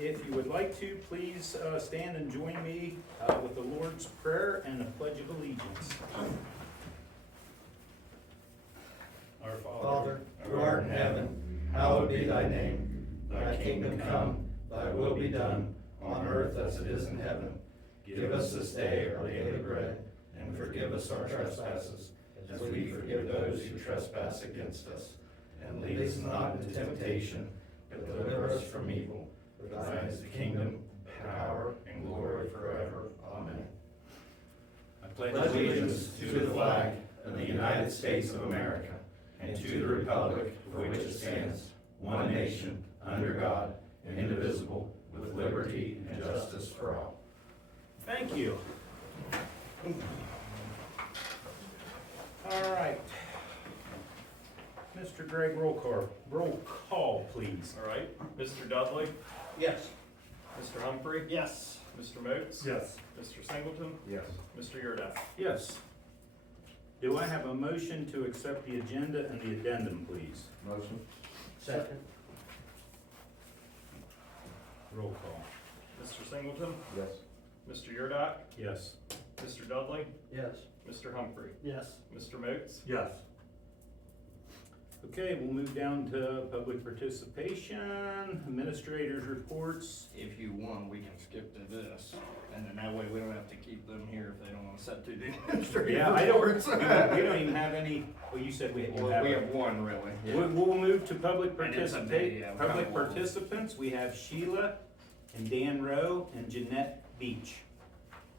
if you would like to, please stand and join me with the Lord's Prayer and the Pledge of Allegiance. Our Father, who art in heaven, hallowed be thy name. Thy kingdom come, thy will be done, on earth as it is in heaven. Give us this day our daily bread, and forgive us our trespasses, as we forgive those who trespass against us. And lead us not into temptation, but deliver us from evil. For thine is the kingdom, power, and glory forever. Amen. I pledge Allegiance to the flag of the United States of America, and to the republic for which it stands, one nation, under God, indivisible, with liberty and justice for all. Thank you. All right. Mr. Greg, roll call, please. All right, Mr. Dudley, Yes. Mr. Humphrey, Yes. Mr. Moats, Yes. Mr. Singleton, Yes. Mr. Yurdak. Yes. Do I have a motion to accept the agenda and the addendum, please? Motion. Second. Roll call. Mr. Singleton, Yes. Mr. Yurdak, Yes. Mr. Dudley, Yes. Mr. Humphrey, Yes. Mr. Moats, Yes. Okay, we'll move down to public participation, administrators' reports. If you want, we can skip to this, and then that way we don't have to keep them here if they don't wanna set to the administrative Yeah, I don't, reports. we don't even have any, well, you said we Well, have. we have one really. We'll move to public And it's a big, yeah, we public kinda want- participants. We have Sheila and Dan Rowe and Jeanette Beach.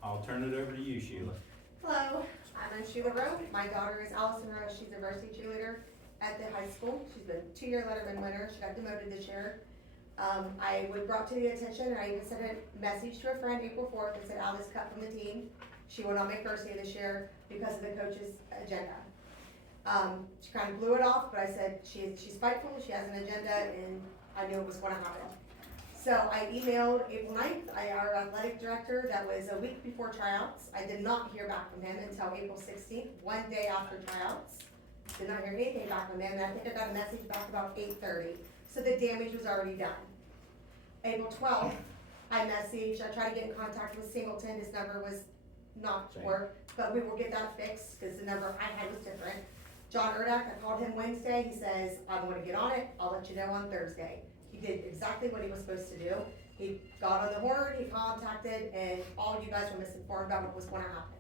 I'll turn it over to you, Sheila. Hello, I'm Sheila Rowe. My daughter is Allison Rowe. She's a varsity cheerleader at the high school. She's been a 2-year Letterman winner. She got demoted this year. I was brought to the attention, and I even sent a message to a friend April 4th and said Alice cut from the team. She will not make varsity this year because of the coach's agenda. She kind of blew it off, but I said she's spiteful, she has an agenda, and I knew it was gonna happen. So I emailed April 9th, our athletic director, that was a week before tryouts. I did not hear back from him until April 16th, one day after tryouts. Did not hear anything back from him, and I think I got a message back about 8:30, so the damage was already done. April 12th, I tried to get in contact with Singleton, his number was not work, but we will get that fixed, because the number I had was different. John Erdak, I called him Wednesday, he says, I'm gonna get on it, I'll let you know on Thursday. He did exactly what he was supposed to do. He got on the horn, he contacted, and all you guys were misinformed about what was gonna happen.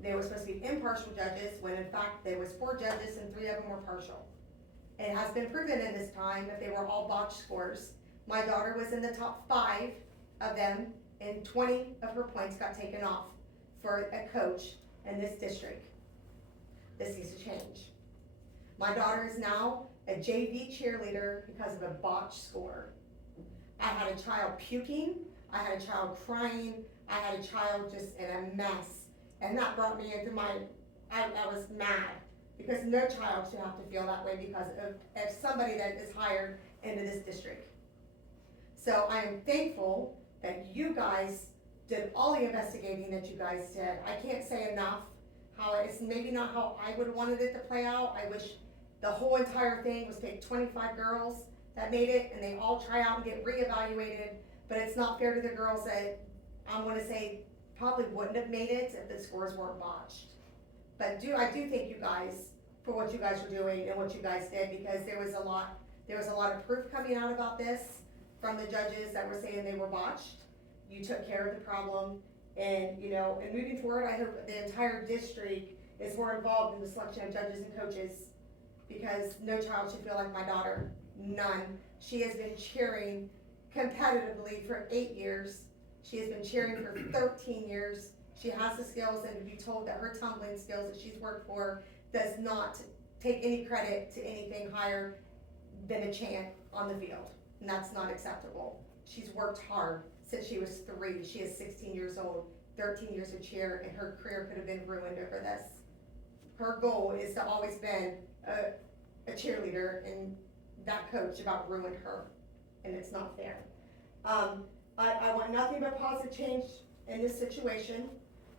They were supposed to be impartial judges, when in fact there was 4 judges and 3 of them were partial. It has been proven in this time that they were all botched scores. My daughter was in the top 5 of them, and 20 of her points got taken off for a coach in this district. This needs to change. My daughter is now a JV cheerleader because of a botched score. I had a child puking, I had a child crying, I had a child just in a mess. And that brought me into I was mad, because no child should have to feel that way because of somebody that is hired into this district. So I am thankful that you guys did all the investigating that you guys did. I can't say enough how it's maybe not how I would have wanted it to play out. I wish the whole entire thing was take 25 girls that made it and they all try out and get reevaluated, but it's not fair to the girls that I'm gonna say probably wouldn't have made it if the scores weren't botched. But I do thank you guys for what you guys were doing and what you guys did, because there was a lot of proof coming out about this from the judges that were saying they were botched. You took care of the problem, and and moving forward, I hope the entire district is more involved in the selection of judges and coaches, because no child should feel like my daughter, none. She has been cheering competitively for 8 years. She has been cheering for 13 years. She has the skills, and to be told that her tumbling skills that she's worked for does not take any credit to anything higher than a chant on the field. And that's not acceptable. She's worked hard since she was 3. She is 16 years old, 13 years of cheer, and her career could have been ruined over this. Her goal is to always been a cheerleader, and that coach about ruined her, and it's not fair. I want nothing but positive change in this situation.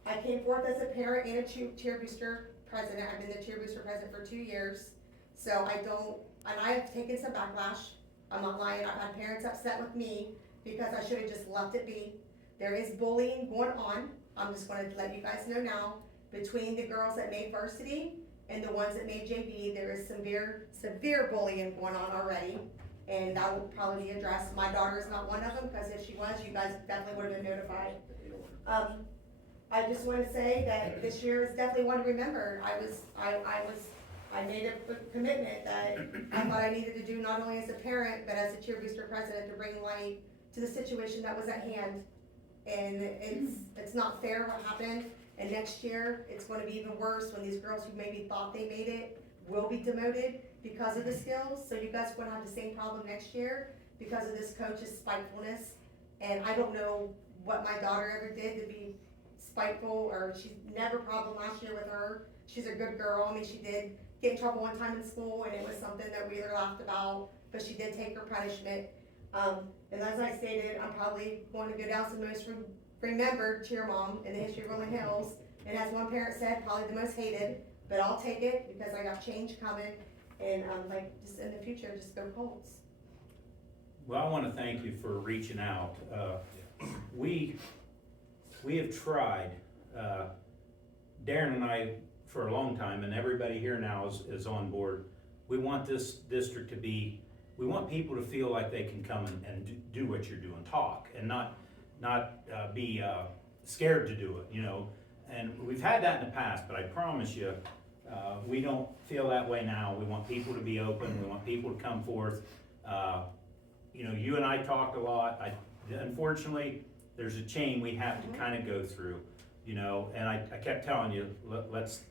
I came forth as a parent and a cheer booster president. I've been the cheer booster president for 2 years. So I have taken some backlash. I'm not lying. I've had parents upset with me because I should have just left it be. There is bullying going on, I'm just gonna let you guys know now, between the girls that made varsity and the ones that made JV, there is severe bullying going on already. And that will probably be addressed. My daughter is not one of them, because if she was, you guys definitely would have been notified. I just wanna say that this year is definitely one to remember. I made a commitment that I thought I needed to do not only as a parent, but as a cheer booster president, to bring light to the situation that was at hand. And it's not fair what happened, and next year, it's gonna be even worse when these girls who maybe thought they made it will be demoted because of the skills. So you guys are gonna have the same problem next year because of this coach's spitefulness. And I don't know what my daughter ever did to be spiteful, or she's never a problem last year with her. She's a good girl. I mean, she did get in trouble one time in school, and it was something that we either laughed about, but she did take her punishment. And as I stated, I'm probably going to go down as the most remembered cheer mom in the history of Rolling Hills. And as one parent said, probably the most hated, but I'll take it because I got change coming. And just in the future, just go Colts. Well, I wanna thank you for reaching out. We have tried, Darren and I, for a long time, and everybody here now is on board. We want this district to be, we want people to feel like they can come and do what you're doing, talk, and not be scared to do it, you know? And we've had that in the past, but I promise you, we don't feel that way now. We want people to be open, we want people to come forth. You know, you and I talked a lot. Unfortunately, there's a chain we have to kind of go through, you know, and I kept telling you, let's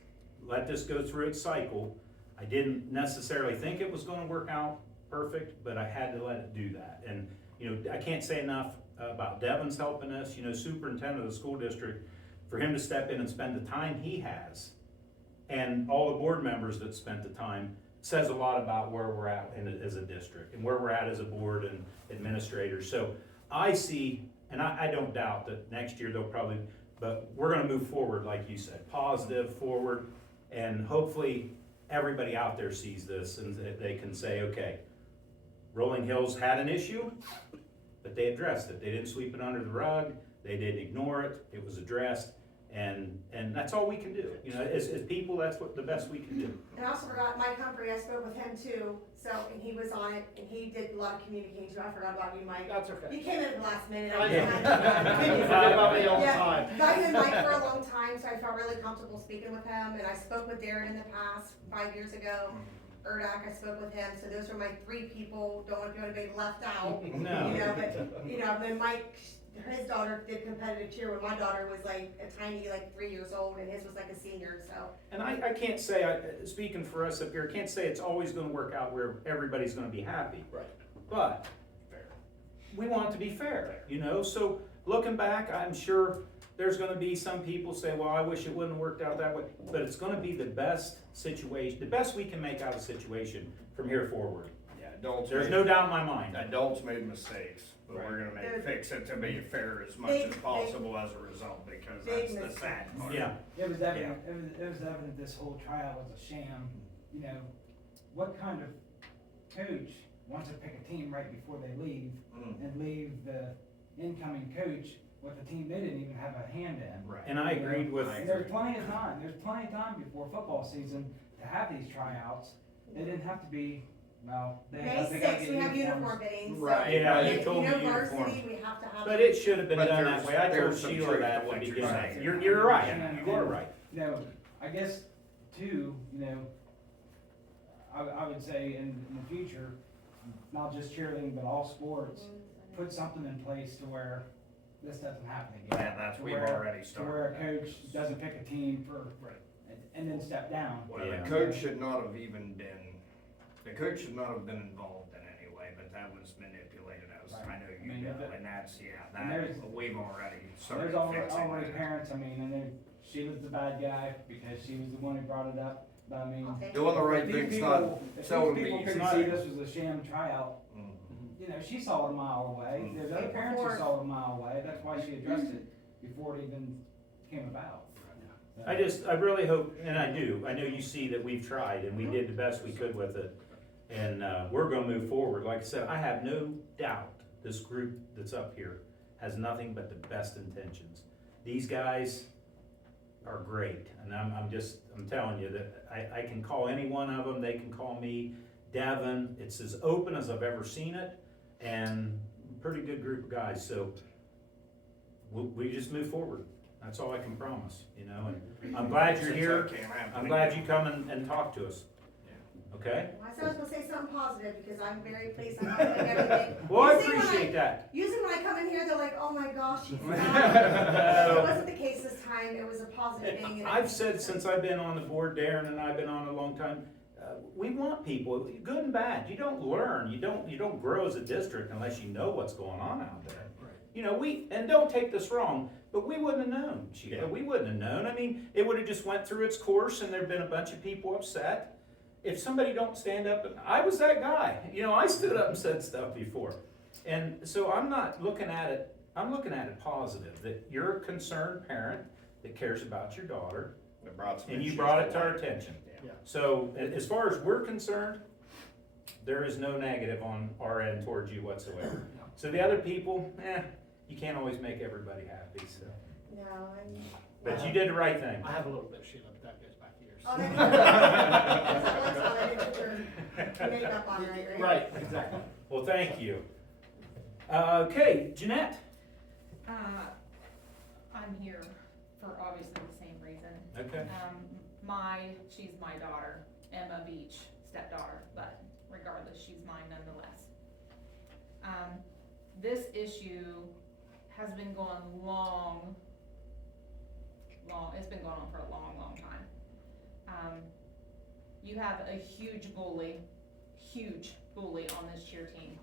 let this go through its cycle. I didn't necessarily think it was gonna work out perfect, but I had to let it do that. And, you know, I can't say enough about Devin's helping us, you know, superintendent of the school district, for him to step in and spend the time he has, and all the board members that spent the time, says a lot about where we're at as a district, and where we're at as a board and administrators. So I see, and I don't doubt that next year they'll probably, but we're gonna move forward, like you said, positive, forward, and hopefully everybody out there sees this and they can say, okay, Rolling Hills had an issue, but they addressed it. They didn't sweep it under the rug, they didn't ignore it, it was addressed, and that's all we can do. You know, as people, that's what the best we can do. And I also forgot Mike Humphrey, I spoke with him too, so, and he was on it, and he did a lot of communicating, so I forgot about you, Mike. That's okay. You came in at the last minute. I Yeah. You forget about me all the Yeah. time. I've known Mike for a long time, so I felt really comfortable speaking with him, and I spoke with Darren in the past, 5 years ago. Erdak, I spoke with him, so those are my 3 people, don't want to be left out. No. You know, but, you know, then Mike, his daughter did competitive cheer when my daughter was like a tiny, like 3 years old, and his was like a senior, so. And I can't say, speaking for us up here, I can't say it's always gonna work out where everybody's gonna be happy. Right. But Fair. we want it to be fair, you know? So looking back, I'm sure there's gonna be some people say, well, I wish it wouldn't have worked out that way. But it's gonna be the best situation, the best we can make out of the situation from here forward. Yeah, adults There's made, no doubt in my mind. adults made mistakes, but we're gonna fix it to be fair as much as possible as a result, because Big that's the sad part. Yeah, It was evident, it was evident this whole tryout was a sham. You know, what kind of coach wants to pick a team right before they leave and leave the incoming coach with a team they didn't even have a hand in? Right. and I agreed with, And there's plenty of time before football season to have these tryouts. They didn't have to be, well, they May gotta 6th, get we have uniforms. uniform bidding, so. Right. Yeah, you if told me know uniform. varsity, we have to have. but it should have been But done that way. I told there's some Sheila truth that to at the what you're beginning. saying. You're right, And you're right. You know, I guess too, you know, I would say in the future, not just cheerleading, but all sports, put something in place to where this doesn't happen again. Yeah, that's, To we've where- already To where started. a coach doesn't pick a team for, Right. and then step down. Well, Yeah. the coach should not have even been, the coach should not have been involved in any way, but that was manipulated as, I know you I mean, know, if it- and that's, yeah, and that, there's- we've already There's started already fixing parents, I mean, and she was the bad guy because she was the one who brought it up, but I mean. I'll take it. Doing the right if these thing's people- not If seldom these people be couldn't easy. see this was a sham tryout, Mm. you know, she saw it a mile away, Mm. there's other parents who saw it a mile away, that's why she addressed it before it even came about. So- I really hope, and I do, I know you see that we've tried and we did the best we could with it. And, we're gonna move forward. Like I said, I have no doubt this group that's up here has nothing but the best intentions. These guys are great, and I'm telling you that I can call any one of them, they can call me, Devin, it's as open as I've ever seen it, and pretty good group of guys, so we just move forward. That's all I can promise, you know, and I'm glad you're Since here. that can't happen I'm glad again. you come and talk to us. Okay? I said I was gonna say something positive, because I'm very pleased I'm doing everything. Well, I Usually when appreciate that. Usually when I come in here, they're like, oh my gosh, she's not. It wasn't the case this time, it was a positive thing. and I've said since I've been on the board, Darren and I've been on a long time, we want people, good and bad. You don't learn, you don't grow as a district unless you know what's going on out there. You know, and don't take this wrong, but we wouldn't have known, Sheila, Yeah. we wouldn't have known. I mean, it would have just went through its course and there'd been a bunch of people upset. If somebody don't stand up, I was that guy, you know, I stood up and said stuff before. And so I'm not looking at it, I'm looking at it positive, that you're a concerned parent that cares about your daughter, It brought some and you issues brought it to light. our attention. Yeah. So, as far as we're concerned, there is no negative on our end towards you whatsoever. So the other people, you can't always make everybody happy, so. No, and. But you did the right thing. I have a little bit, Sheila, but that goes back years. Oh, that's all, I didn't put your makeup on right? Right, exactly. Well, thank you. Okay, Jeanette? I'm here for obviously the same reason. Okay. She's my daughter, Emma Beach, stepdaughter, but regardless, she's mine nonetheless. This issue has been going it's been going on for a long, long time. You have a huge bully on this cheer team,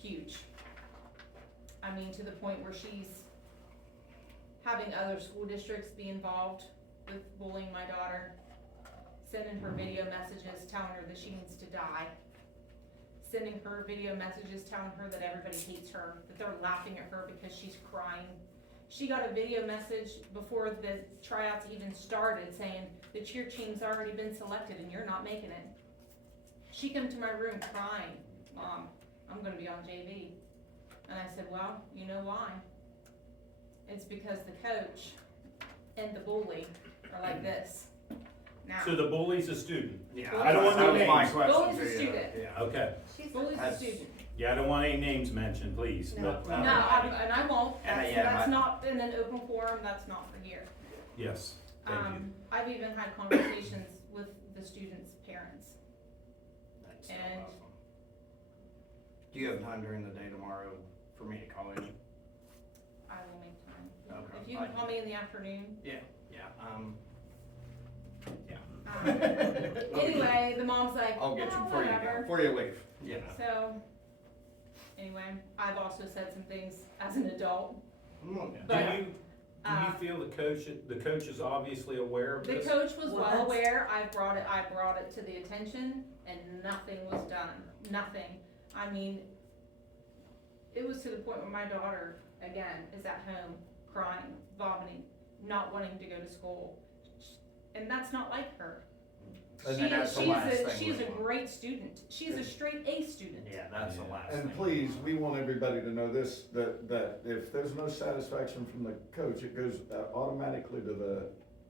huge. I mean, to the point where she's having other school districts be involved with bullying my daughter, sending her video messages telling her that she needs to die, sending her video messages telling her that everybody hates her, that they're laughing at her because she's crying. She got a video message before the tryouts even started saying the cheer team's already been selected and you're not making it. She came to my room crying, Mom, I'm gonna be on JV. And I said, well, you know why? It's because the coach and the bully are like this. Now, So the bully's a student? Yeah, I don't want no that was my names. question Bully's a to you. student. Yeah. Okay. She's. bully's a That's- student. Yeah, I don't want any names mentioned, please. No. But, No, and I won't. That's, yeah, that's my- not in an open forum. That's not for here. yes, thank you. I've even had conversations with the students' parents. That's so And- awesome. Do you have time during the day tomorrow for me to call you? I will make time. Okay. If you can call me in the afternoon. Yeah. Anyway, the mom's like, I'll get you "Oh, before you whatever." before you leave. Yeah. So, anyway, I've also said some things as an adult. Do But, you feel the coach is obviously aware of The this? coach was well What? aware. I brought it to the attention, and nothing was done. Nothing. I mean, it was to the point where my daughter, again, is at home crying, vomiting, not wanting to go to school, and that's not like her. And She that's the she's last a thing she's we a want. great student. She's a straight A student. Yeah, that's the last And thing. please, we want everybody to know this, that if there's no satisfaction from the coach, it goes automatically to the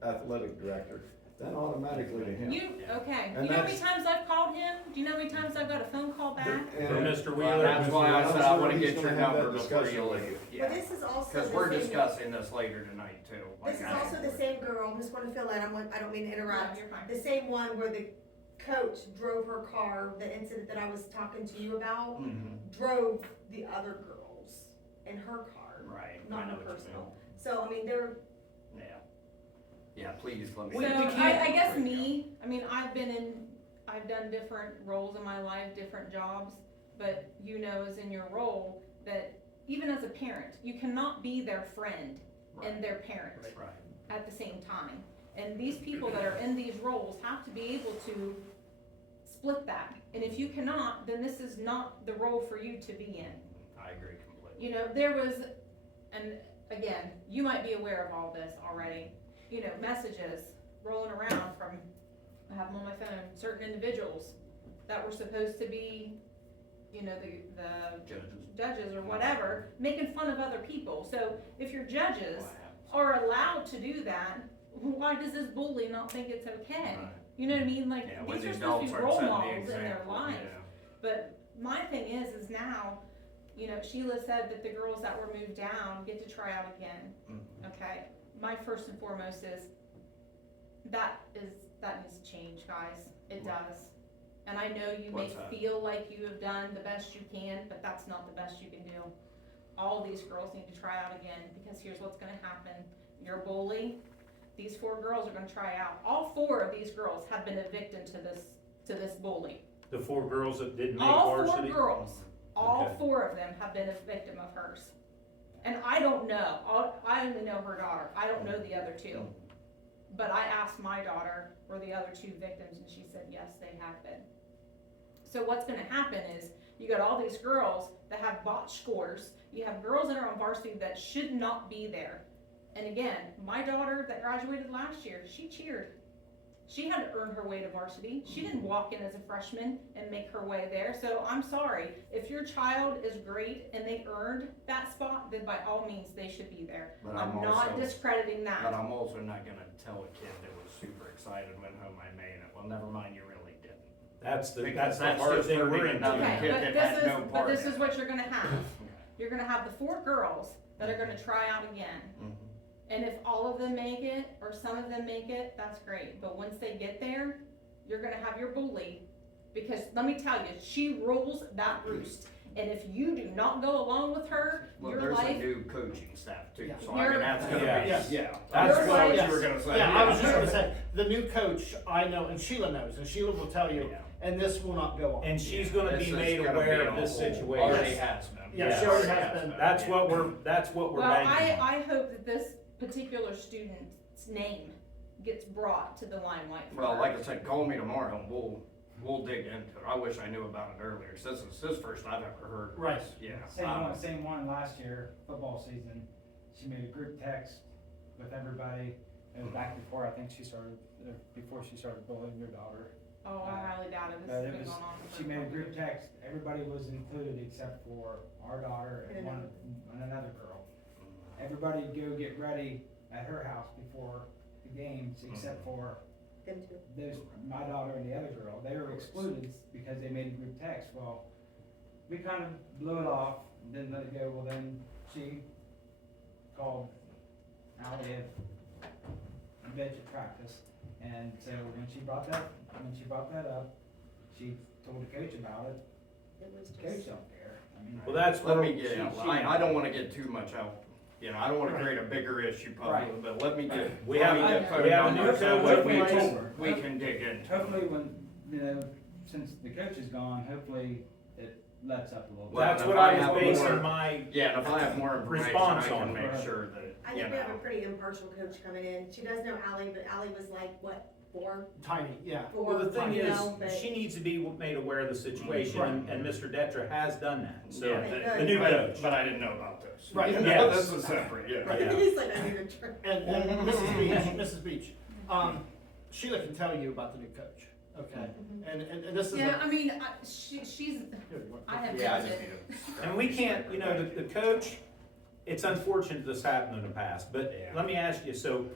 athletic director, then automatically to him. Okay, And you know how many that's- times I've called him? Do you know how many times I've got a phone call back? And- From Mr. Well, Wheeler? that's why I said I wanna He's get your gonna have that number before discussion you with leave. But Yeah. this is also. Cause the we're same- discussing this later tonight too. This is also the same girl, I'm just gonna fill in, I don't mean to Yeah, interrupt. you're fine. The same one where the coach drove her car, the incident that I was talking to you about, drove the other girls in her car, Right. I not know her what you personal. So, I mean, they're, mean. Yeah. Yeah, please let me. So, I guess me, I mean, I've done different roles in my life, different jobs, but you know, as in your role, that even as a parent, you cannot be their friend and their parent Right. at the same time. And these people that are in these roles have to be able to split that. And if you cannot, then this is not the role for you to be in. I agree completely. You know, there was, and again, you might be aware of all this already, you know, messages rolling around from, I have them on my phone, certain individuals that were supposed to be you know, the Judges. judges or whatever, making fun of other people. So if your judges are allowed to do that, why does this bully not think it's okay? Right. You know what I mean? Like, Yeah, when these are the supposed to adults be aren't role setting the models in their example, life. yeah. But my thing is now, you know, Sheila said that the girls that were moved down get to try out again. Mhm. Okay, my first and foremost is, that needs to change, guys. It does. And I know you may What's that? feel like you have done the best you can, but that's not the best you can do. All these girls need to try out again, because here's what's gonna happen. You're a bully, these 4 girls are gonna try out. All 4 of these girls have been a victim to this bully. The 4 girls that didn't make All 4 varsity? girls, all Okay. 4 of them have been a victim of hers. And I don't know, I only know her daughter, I don't know the other 2. But I asked my daughter, were the other 2 victims, and she said, yes, they have been. So what's gonna happen is, you got all these girls that have botched scores, you have girls that are on varsity that should not be there. And again, my daughter that graduated last year, she cheered. She had to earn her way to varsity. She didn't walk in as a freshman and make her way there. So I'm sorry, if your child is great and they earned that spot, then by all means, they should be there. But I'm not also- discrediting that. But I'm also not gonna tell a kid that was super excited when home I made it, well, never mind, you really didn't. That's the Because hard just thing hurting we're into. another Okay, kid but that this had is, no but part this in is it. what you're gonna have. You're gonna have the 4 girls that are gonna try out again. Mhm. And if all of them make it, or some of them make it, that's great, but once they get there, you're gonna have your bully, because let me tell you, she rules that roost. And if you do not go along with her, Well, your there's a life, new coaching staff too, Yeah. so I mean, that's gonna be, Yes. yeah. That's Your what life- you were gonna say. Yeah, I was just gonna say, the new coach, I know, and Sheila knows, and Sheila will tell you, Yeah. and this will not go on. And she's gonna This be is made gonna aware be of a this whole- situation. Already has been. Yeah, she already has been. That's what we're well, banking on. I hope that this particular student's name gets brought to the limelight for Well, her. like I said, call me tomorrow and we'll dig into it. I wish I knew about it earlier, 'cause this is his first I've ever heard. Right. Yeah. Same one last year, football season, she made a group text with everybody, it was back before, I think she started, before she started bullying your daughter. Oh, I highly doubt it, this But has it been was, going on for. she made a group text, everybody was included except for our daughter and another girl. Everybody go get ready at her house before the games, except for Them 2. those, my daughter and the other girl, they were excluded because they made a group text. Well, we kind of blew it off, and didn't let it go. Well, then she called Ally a bitch at practice, and so when she brought that up, she told the coach about it. It was The coach just, don't care. I mean, Well, that's Let where me get, I don't wanna get too much out, you know, I don't wanna create a bigger issue publicly, Right. but let me get. We have- let me get we have a new numbers so coach that in place. we can dig into. hopefully when, since the coach is gone, hopefully it lets up a little bit. Well, that's if what I I have was basing more- my, Yeah, and if I have more information, Response I can on make it. sure that, I you think we have a know. pretty impartial coach coming in. She does know Ally, but Ally was like, what, 4? Tiny, yeah. well, the thing you is, know, but- she needs to be made aware of the situation, and Mr. Detra has done that, so. Yeah, The new but- coach. But I didn't know about this. Right. You know, Yes. This is separate, yeah. Yeah. He's like, I need a drink. And Mrs. Beach, Sheila can tell you about the new coach, okay? And this is. Yeah, I mean, she's, I have Yeah, I felt just it. need to. And we can't, you know, the coach, it's unfortunate this happened in the past, but Yeah. let me ask you, so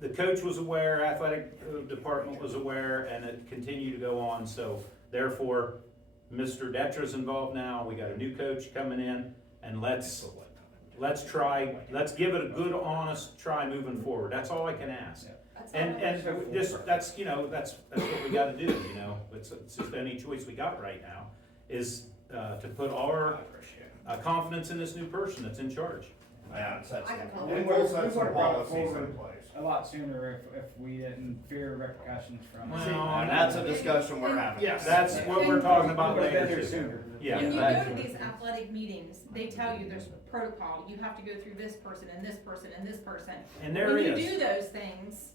the coach was aware, athletic department was aware, and it continued to go on, so therefore, Mr. Detra's involved now, we got a new coach coming in, and let's give it a good, honest try moving forward, that's all I can ask. That's all And, I- and just, that's, you know, that's what we gotta do, you know, it's just the only choice we got right now, is, to put I our, appreciate it. confidence in this new person that's in charge. Yeah, set I can call some, her. we will We set some would've brought it policies in forward. place. A lot sooner if we didn't fear repercussions from. Well, And that's a discussion we're having. Yes. That's what we're talking about Would've been later there too. sooner. Yeah. When you that's go to true. these athletic meetings, they tell you there's protocol, you have to go through this person and this person and this person. And there When you is. do those things,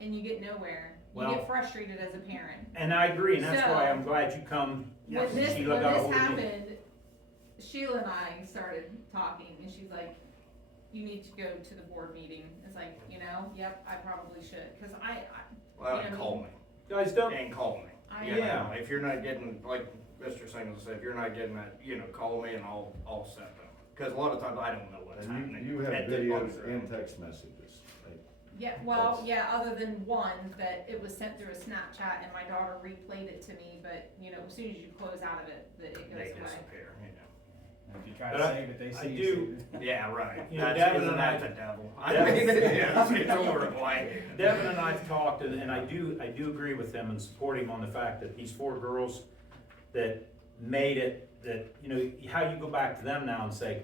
and you get nowhere, you Well- get frustrated as a parent. And I agree, and that's So- why I'm glad you come. Yes. When this, Sheila when got a this hold of me. happened, Sheila and I started talking, and she's like, you need to go to the board meeting. It's like, you know, yep, I probably should, cause Well, you know, call me, Guys, don't, and call me. You Yeah. know, if you're not getting, like Mr. Singleton said, if you're not getting that, you know, call me and I'll set them. Cause a lot of times I don't know what's And happening. you have at the videos bunker. and text messages. Like, Yeah, well, yeah, other than one that it was sent through a Snapchat and my daughter replayed it to me, but, you know, as soon as you close out of it, it goes They away. disappear, you know. And if you try But to I- save it, they I see you do- save it. Yeah, right. You know, That's, Devin isn't and that I- the devil? I Devin- mean, it's a horrible idea. Devin and I've talked, and I do agree with him and support him on the fact that these 4 girls that made it, that, you know, how you go back to them now and say,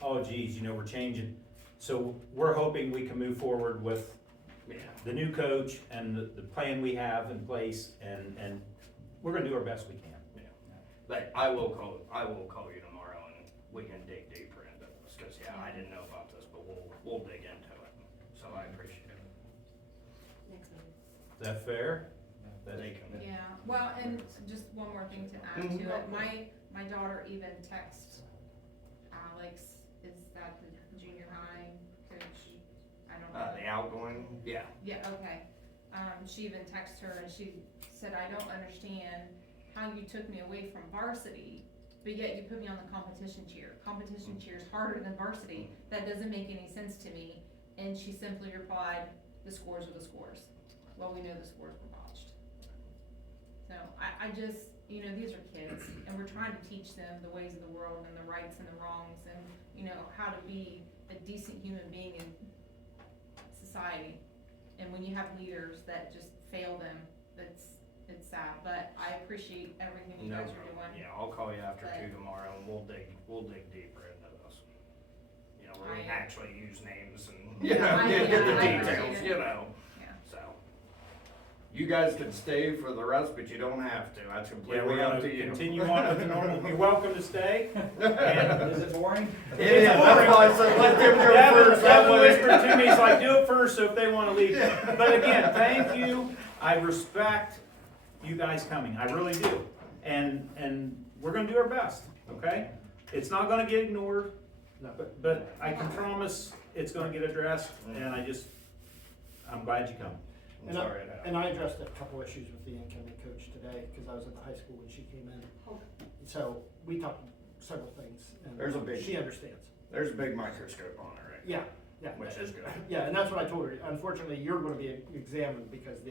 oh geez, you know, we're changing. So we're hoping we can move forward with Yeah. the new coach and the plan we have in place, and we're gonna do our best we can. But I will call you tomorrow and we can dig deeper into this, cause yeah, I didn't know about this, but we'll dig into it. So I appreciate it. Next meeting. Is that fair? That- They can- Yeah, well, and just one more thing to add Mhm. to it, my daughter even texts Alex, is that the junior high coach? I don't know. The outgoing, yeah. Yeah, okay. She even texted her and she said, I don't understand how you took me away from varsity, but yet you put me on the competition cheer. Competition cheer is harder than varsity. That doesn't make any sense to me. And she simply replied, the scores are the scores. Well, we know the scores were botched. So I just, you know, these are kids and we're trying to teach them the ways of the world and the rights and the wrongs and, you know, how to be a decent human being in society. And when you have leaders that just fail them, it's sad, but I appreciate everything you No guys are problem. doing. Yeah, I'll call you after But- 2 tomorrow and we'll dig deeper into this. You know, we'll I- actually use names and, Yeah, you know, I- get yeah, the I appreciate details, it. you know, Yeah. so. You guys can stay for the rest, but you don't have to. That's Yeah, completely we're up gonna to you. continue on with the normal, you're welcome to stay. And Is it boring? It is, that's why I said let them go Devin, first, that Devin way. whispered to me, he's like, do it first, so if they wanna leave. But again, thank you, I respect you guys coming, I really do. And we're gonna do our best, okay? It's not gonna get ignored, No. but I can promise it's gonna get addressed, and I'm glad you come. I'm sorry it happened. And I addressed a couple issues with the incoming coach today, cause I was at the high school when she came in. So we talked several things, There's a and big- she understands. There's a big microscope on it right Yeah, yeah. now, which is good. Yeah, and that's what I told her. Unfortunately, you're gonna be examined because the